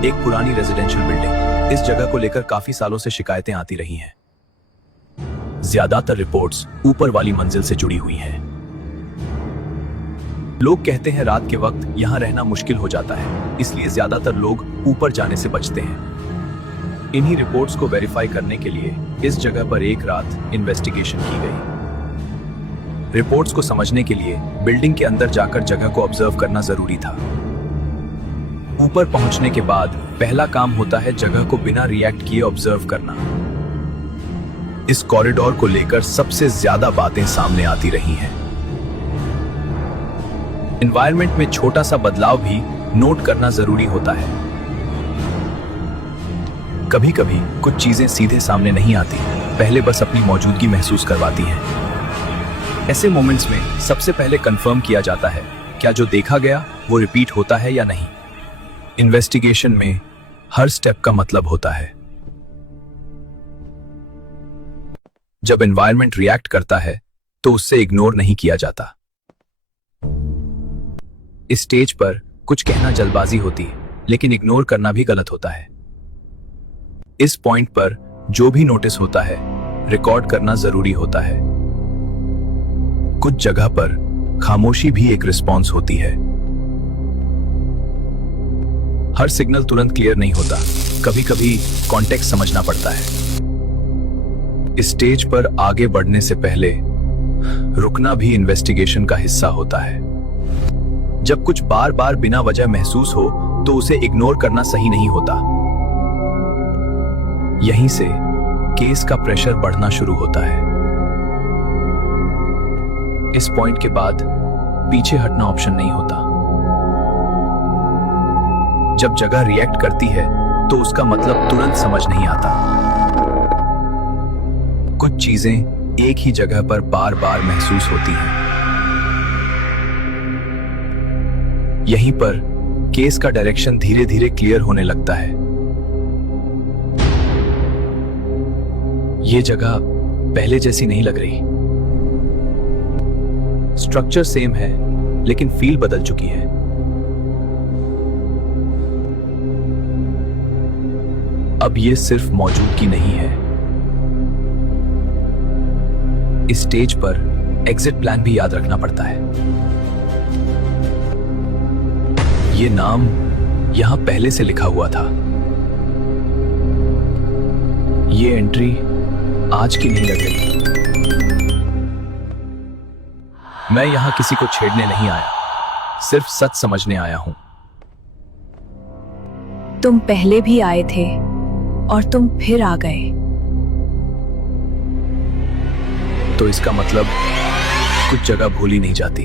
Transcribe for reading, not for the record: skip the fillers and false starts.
एक पुरानी residential building. इस जगह को लेकर काफी सालों से शिकायतें आती रही हैं। ज्यादातर रिपोर्ट्स ऊपर वाली मंजिल से जुड़ी हुई हैं। लोग कहते हैं रात के वक्त यहां रहना मुश्किल हो जाता है, इसलिए ज्यादातर लोग ऊपर जाने से बचते हैं। इन्हीं रिपोर्ट्स को वेरीफाई करने के लिए इस जगह पर एक रात इन्वेस्टिगेशन की गई। रिपोर्ट्स को समझने के लिए बिल्डिंग के अंदर जाकर जगह को ऑब्जर्व करना जरूरी था। ऊपर पहुंचने के बाद पहला काम होता है जगह को बिना रिएक्ट किए ऑब्जर्व करना। इस कॉरिडोर को लेकर सबसे ज्यादा बातें सामने आती रही हैं। एनवायरनमेंट में छोटा सा बदलाव भी नोट करना जरूरी होता है। कभी कभी कुछ चीजें सीधे सामने नहीं आती, पहले बस अपनी मौजूदगी महसूस करवाती हैं। ऐसे मोमेंट्स में सबसे पहले कंफर्म किया जाता है क्या जो देखा गया वो रिपीट होता है या नहीं। इन्वेस्टिगेशन में हर स्टेप का मतलब होता है। जब एनवायरनमेंट रिएक्ट करता है तो उससे इग्नोर नहीं किया जाता। इस स्टेज पर कुछ कहना जल्दबाजी होती है, लेकिन इग्नोर करना भी गलत होता है। इस पॉइंट पर जो भी नोटिस होता है रिकॉर्ड करना जरूरी होता है। कुछ जगह पर खामोशी भी एक रिस्पॉन्स होती है। हर सिग्नल तुरंत क्लियर नहीं होता, कभी कभी कॉन्टेक्स्ट समझना पड़ता है। इस स्टेज पर आगे बढ़ने से पहले रुकना भी इन्वेस्टिगेशन का हिस्सा होता है। जब कुछ बार बार बिना वजह महसूस हो तो उसे इग्नोर करना सही नहीं होता। यहीं से केस का प्रेशर बढ़ना शुरू होता है। इस पॉइंट के बाद पीछे हटना ऑप्शन नहीं होता। जब जगह रिएक्ट करती है तो उसका मतलब तुरंत समझ नहीं आता। कुछ चीजें एक ही जगह पर बार बार महसूस होती हैं। यहीं पर केस का डायरेक्शन धीरे धीरे क्लियर होने लगता है। यह जगह पहले जैसी नहीं लग रही। स्ट्रक्चर सेम है, लेकिन फील बदल चुकी है। अब ये सिर्फ मौजूदगी नहीं है। इस स्टेज पर एग्जिट प्लान भी याद रखना पड़ता है। ये नाम यहां पहले से लिखा हुआ था। ये एंट्री आज की नहीं लग रही। मैं यहां किसी को छेड़ने नहीं आया, सिर्फ सच समझने आया हूं। तुम पहले भी आए थे और तुम फिर आ गए। तो इसका मतलब कुछ जगह भूली नहीं जाती।